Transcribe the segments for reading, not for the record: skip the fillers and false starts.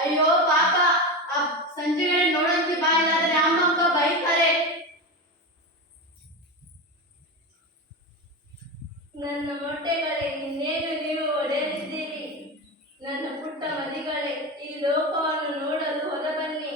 ಅಯ್ಯೋ ಪಾಪ, ಸಂಜೆಗಳೇ ನೋಡಂತೆ ಬಾ, ಇಲ್ಲಾದ್ರೆ ಅಮ್ಮಪ್ಪ ಬೈತಾರೆ. ನನ್ನ ಮೊಟ್ಟೆಗಳೇ, ಇನ್ನೇನು ನೀವು ಒಡೆದಿದ್ದೀರಿ. ನನ್ನ ಪುಟ್ಟ ಮದಿಗಳೇ, ಈ ಲೋಕವನ್ನು ನೋಡಲು ಹೊರಬನ್ನಿ.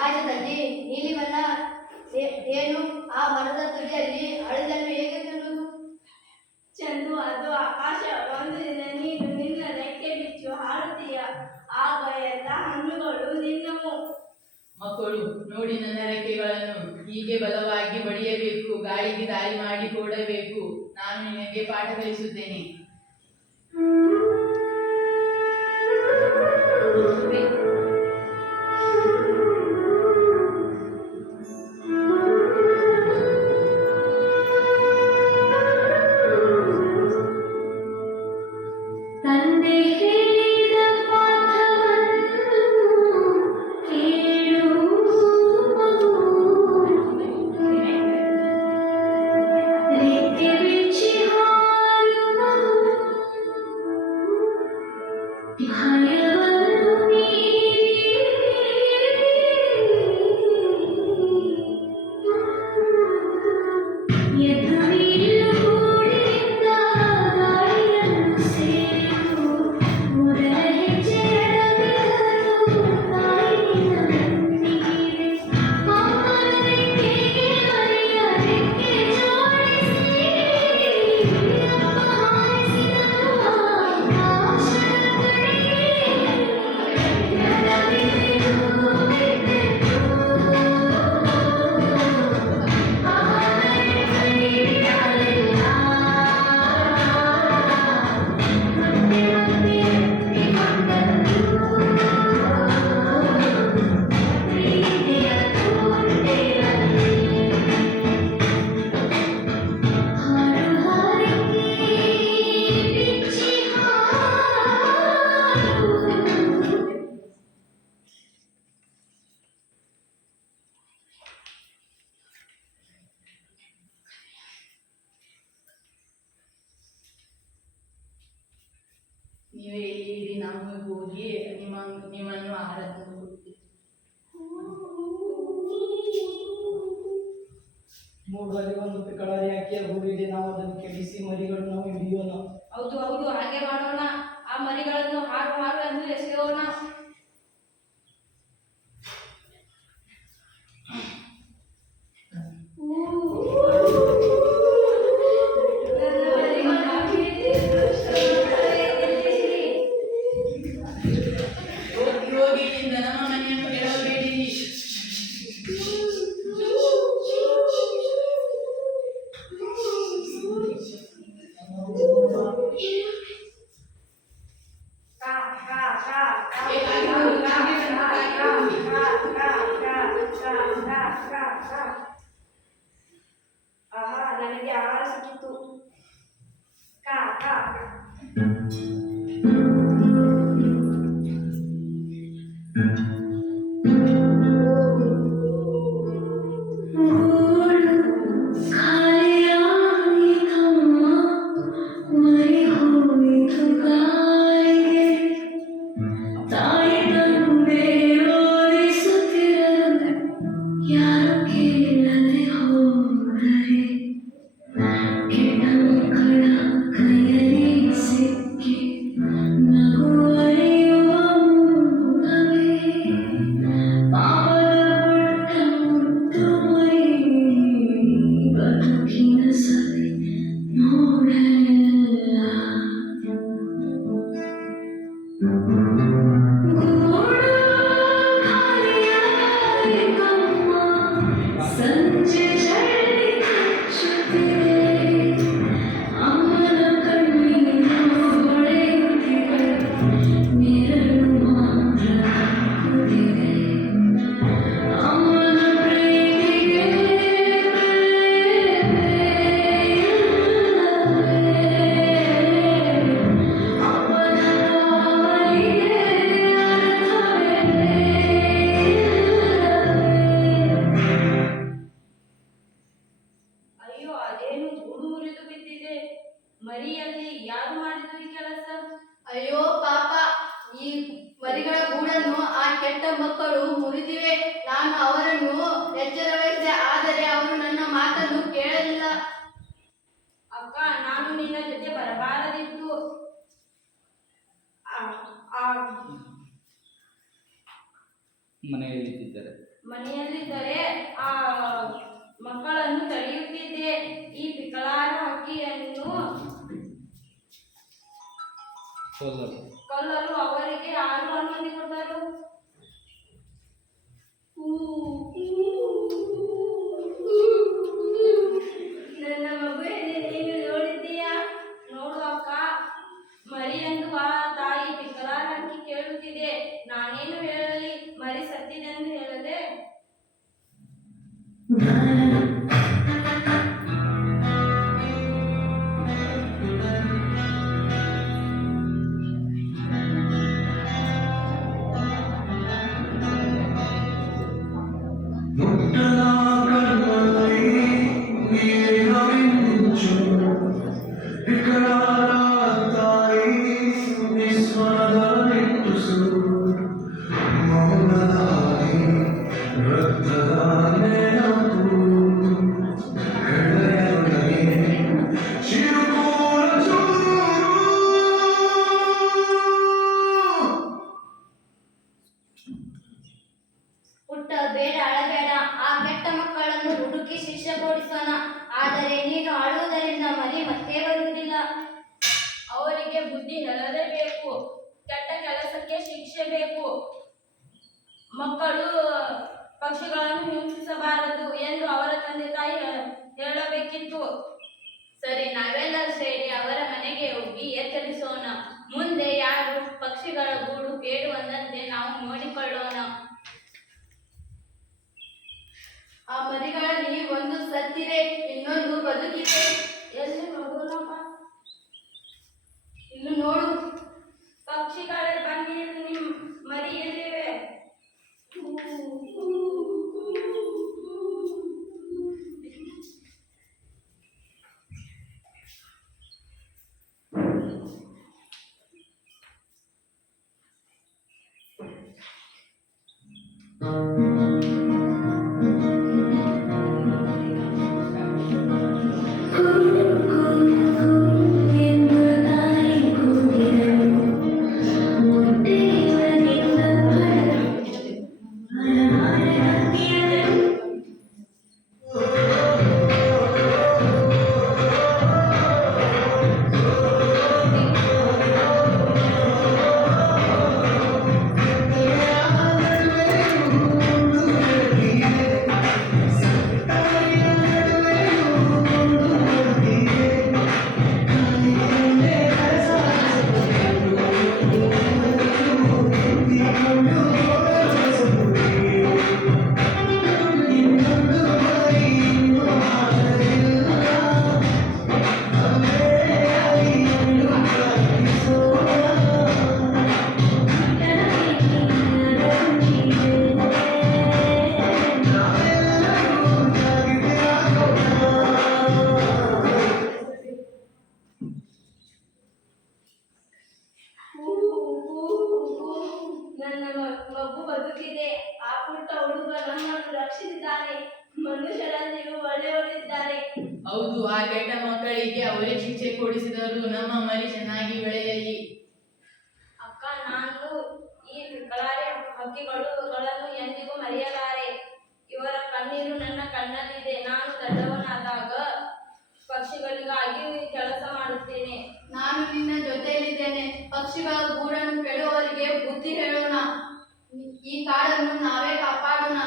ಕಾಯ್ದದಲ್ಲಿ ನೀಲಿ ಬಣ್ಣ ಏನು? ಆ ಮರದ ತುದಿಯಲ್ಲಿ ಅಳಿದನ್ನು ಹೇಗೆ ತಿನ್ನುವುದು? ಚಂದು, ಅದು ಆಕಾಶ. ಒಂದು ದಿನ ನೀನು ನಿನ್ನ ರೆಕ್ಕೆ ಬಿಚ್ಚು ಹಾರುತ್ತೀಯ, ಆಗ ಎಲ್ಲ ಹಣ್ಣುಗಳು ನಿನ್ನವು. ಮಕ್ಕಳು ನೋಡಿ, ನನ್ನ ರೆಕ್ಕೆಗಳನ್ನು ಹೀಗೆ ಬಲವಾಗಿ ಬಡಿಯಬೇಕು, ಗಾಳಿಗೆ ದಾರಿ ಮಾಡಿ ಕೊಡಬೇಕು. ನಾನು ನಿನಗೆ ಪಾಠ ಕಲಿಸುತ್ತೇನೆ. ನೀವೇ ಇಲ್ಲಿ ಇರಿ, ನಾವು ಹೋಗಿ ನಿಮ್ಮನ್ನು ಆಹಾರ ತಂದು ಕೊಡ್ತೀವಿ. 3 ಅಲ್ಲಿ ಒಂದು ಪಿಕಳಾರಿ ಹಾಕಿ ಹೂವಿದೆ, ನಾವು ಅದನ್ನು ಕೆಡಿಸಿ ಮರಿಗಳನ್ನು ನಾವು ಹಿಡಿಯೋಣ. ಹೌದು ಹೌದು, ಹಾಗೆ ಮಾಡೋಣ. ಆ ಮರಿಗಳನ್ನು ಹಾರು ಹಾರು ಎಂದು ಎಸೆಯೋಣ. ಹೋಗಿ ಹೋಗಿ ಇಲ್ಲಿಂದ, ನಮ್ಮ ಮನೆಯನ್ನು ಕೆಡವಬೇಡಿರಿ. ಆಹಾ, ನನಗೆ ಆಹಾರ ಸಿಕ್ಕಿತು. ಕಾ ಕಾ ಅಯ್ಯೋ, ಅದೇನು ಗೂಡು ಮುರಿದು ಬಿದ್ದಿದೆ. ಮರಿಯಲ್ಲಿ ಯಾರು ಮಾಡಿದ್ರು ಈ ಕೆಲಸ? ಅಯ್ಯೋ ಪಾಪ, ಈ ಮರಿಗಳ ಗೂಡನ್ನು ಆ ಕೆಟ್ಟ ಮಕ್ಕಳು ಮುರಿದಿವೆ. ನಾನು ಅವರನ್ನು ಎಚ್ಚರವಹಿಸಿದೆ, ಆದರೆ ಅವರು ನನ್ನ ಮಾತನ್ನು ಕೇಳಲಿಲ್ಲ. ಅಕ್ಕ, ನಾನು ನಿನ್ನ ಜೊತೆ ಬರಬಾರದಿತ್ತು. ಮನೆಯಲ್ಲಿದ್ದರೆ ಆ ಮಕ್ಕಳನ್ನು ತಡೆಯುತ್ತಿದ್ದೆ. ಈ ಪಿಕಳಾರ ಹಕ್ಕಿಯನ್ನು ಕೊಲ್ಲಲು ಅವರಿಗೆ ಯಾರು ಅನುಮತಿ ಕೊಟ್ಟರು? ನನ್ನ ಮಗುವಿಗೆ ನೀನು ನೋಡಿದ್ದೀಯಾ? ನೋಡು ಅಕ್ಕ, ಮರಿಯೆಂದು ಆ ತಾಯಿ ಪಿಕಳಾರ ಹಕ್ಕಿ ಕೇಳುತ್ತಿದೆ. ನಾನೇನು ಹೇಳಲಿ? ಮರಿ ಸತ್ತಿದೆಂದು ಹೇಳದೆ? ಪುಟ್ಟ, ಬೇಡ, ಅಳಬೇಡ. ಆ ಕೆಟ್ಟ ಮಕ್ಕಳನ್ನು ಹುಡುಕಿ ಶಿಕ್ಷೆ ಕೊಡಿಸೋಣ. ಆದರೆ ನೀನು ಅಳುವುದರಿಂದ ಮರಿ ಮತ್ತೆ ಬರುವುದಿಲ್ಲ. ಅವರಿಗೆ ಬುದ್ಧಿ ಹೇಳಲೇಬೇಕು. ಕೆಟ್ಟ ಕೆಲಸಕ್ಕೆ ಶಿಕ್ಷೆ ಬೇಕು. ಮಕ್ಕಳು ಪಕ್ಷಿಗಳನ್ನು ಹಿಂಸಿಸಬಾರದು ಎಂದು ಅವರ ತಂದೆ ತಾಯಿ ಹೇಳಬೇಕಿತ್ತು. ಸರಿ, ನಾವೆಲ್ಲ ಸೇರಿ ಅವರ ಮನೆಗೆ ಹೋಗಿ ಎಚ್ಚರಿಸೋಣ. ಮುಂದೆ ಯಾರು ಪಕ್ಷಿಗಳ ಗೂಡು ಕೇಳುವಂತೆ ನಾವು ನೋಡಿಕೊಳ್ಳೋಣ. ಆ ಮರಿಗಳಲ್ಲಿ ಒಂದು ಸತ್ತಿದೆ, ಇನ್ನೊಂದು ಬದುಕಿದೆ. ಎಲ್ಲಿ ನೋಡೋಣಪ್ಪ? ಇನ್ನು ನೋಡು. ಪಕ್ಷಿಗಳೇ ಬನ್ನಿ, ನಿಮ್ಮ ಮರಿ ಎಲ್ಲಿವೆ? ನನ್ನ ಮಗು ಬದುಕಿದೆ. ಆ ಪುಟ್ಟ ಹುಡುಗ ನಮ್ಮನ್ನು ರಕ್ಷಿಸಿದ್ದಾನೆ. ಮನುಷ್ಯರಲ್ಲಿಯೂ ಒಳ್ಳೆಯವರಿದ್ದಾರೆ. ಹೌದು, ಆ ಕೆಟ್ಟ ಮಕ್ಕಳಿಗೆ ಅವರೇ ಶಿಕ್ಷೆ ಕೊಡಿಸಿದರು. ನಮ್ಮ ಮರಿ ಚೆನ್ನಾಗಿ ಬೆಳೆಯಲಿ. ಅಕ್ಕ, ನಾನು ಈ ಕಳಾರೆ ಹಕ್ಕಿಗಳನ್ನು ಎಂದಿಗೂ ಮರೆಯಲಾರೆ. ಇವರ ಕಣ್ಣೀರು ನನ್ನ ಕಣ್ಣಲ್ಲಿದೆ. ನಾನು ದೊಡ್ಡವನಾದಾಗ ಪಕ್ಷಿಗಳಿಗಾಗಿ ಕೆಲಸ ಮಾಡುತ್ತೇನೆ. ನಾನು ನಿನ್ನ ಜೊತೆಯಲ್ಲಿದ್ದೇನೆ. ಪಕ್ಷಿಗಳ ಗೂಡನ್ನು ಕೆಡುವವರಿಗೆ ಬುದ್ಧಿ ಹೇಳೋಣ. ಈ ಕಾಡನ್ನು ನಾವೇ ಕಾಪಾಡೋಣ.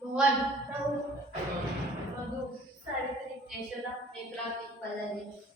ಭುವನ್, ಮಧು, ಸಾವಿತ್ರಿ, ಯಶೋಧ, ನೇತ್ರಾವತಿ, ಪಲ್ಲವಿ.